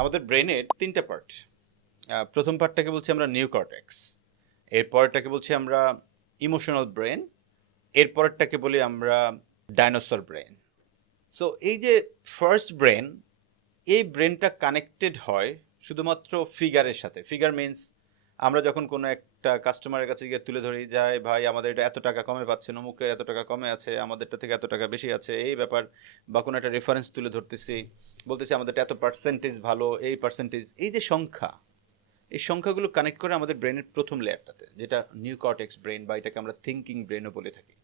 আমাদের ব্রেনের তিনটা পার্ট। প্রথম পার্টটাকে বলছি আমরা নিওকর্টেক্স, এর পরেরটাকে বলছি আমরা ইমোশনাল ব্রেন, এর পরেরটাকে বলি আমরা ডাইনোসর ব্রেন। সো এই যে ফার্স্ট ব্রেন, এই ব্রেনটা কানেক্টেড হয় শুধুমাত্র ফিগারের সাথে। ফিগার মিনস আমরা যখন কোনো একটা কাস্টমারের কাছে গিয়ে তুলে ধরি যায়, ভাই আমাদের এটা এত টাকা কমে পাচ্ছে, অমুকের এত টাকা কমে আছে, আমাদেরটা থেকে এত টাকা বেশি আছে, এই ব্যাপার, বা কোনো একটা রেফারেন্স তুলে ধরতেছি, বলতেছি আমাদেরটা এত পার্সেন্টেজ ভালো, এই পার্সেন্টেজ, এই যে সংখ্যা, এই সংখ্যাগুলো কানেক্ট করে আমাদের ব্রেনের প্রথম লেয়ারটাতে, যেটা নিউকর্টেক্স ব্রেন, বা এটাকে আমরা থিঙ্কিং ব্রেনও বলে থাকি।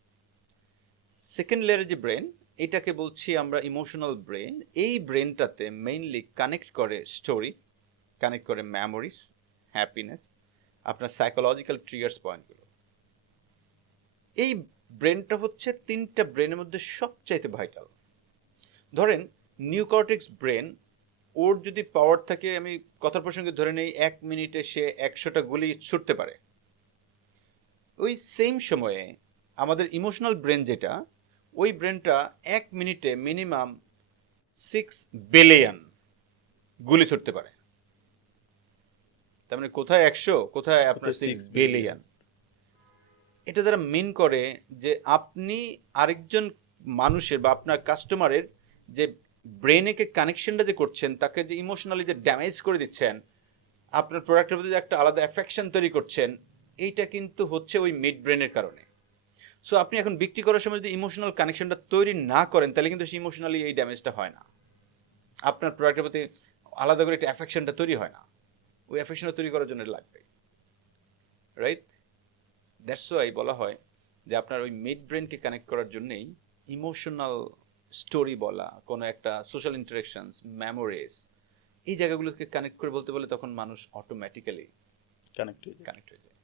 সেকেন্ড লেয়ারের যে ব্রেন, এটাকে বলছি আমরা ইমোশনাল ব্রেন। এই ব্রেনটাতে মেইনলি কানেক্ট করে স্টোরি, কানেক্ট করে মেমোরিজ, হ্যাপিনেস, আপনার সাইকোলজিক্যাল ট্রিগার্স পয়েন্টগুলো। এই ব্রেনটা হচ্ছে তিনটা ব্রেনের মধ্যে সবচাইতে ভাইটাল। ধরেন নিউকর্টেক্স ব্রেন, ওর যদি পাওয়ার থাকে, আমি কথার প্রসঙ্গে ধরে নেই 1 মিনিটে সে 100টা গুলি ছুটতে পারে। ওই সেম সময়ে আমাদের ইমোশনাল ব্রেন যেটা, ওই ব্রেনটা 1 মিনিটে মিনিমাম 6 বিলিয়ন গুলি ছুটতে পারে। তার মানে কোথায় 100, কোথায় আপনার 6 বিলিয়ন। এটা দ্বারা মিন করে যে আপনি আরেকজন মানুষের বা আপনার কাস্টমারের যে ব্রেনেকে কানেকশনটা যে করছেন, তাকে যে ইমোশনালি যে ড্যামেজ করে দিচ্ছেন, আপনার প্রোডাক্টের প্রতি যে একটা আলাদা অ্যাফেকশন তৈরি করছেন, এইটা কিন্তু হচ্ছে ওই মিড ব্রেনের কারণে। সো আপনি এখন বিক্রি করার সময় যদি ইমোশনাল কানেকশনটা তৈরি না করেন, তাহলে কিন্তু সেই ইমোশনালি এই ড্যামেজটা হয় না, আপনার প্রোডাক্টের প্রতি আলাদা করে একটা অ্যাফেকশনটা তৈরি হয় না। ওই অ্যাফেকশনটা তৈরি করার জন্য লাগবে, রাইট? দ্যাটস ওয়াই বলা হয় যে আপনার ওই মিড ব্রেনকে কানেক্ট করার জন্যই ইমোশনাল স্টোরি বলা, কোনো একটা সোশ্যাল ইন্টারেকশনস, মেমোরিজ, এই জায়গাগুলোকে কানেক্ট করে বলতে বলে তখন মানুষ অটোমেটিক্যালি কানেক্ট হয়ে যায়। কানেক্ট হয়ে যায়।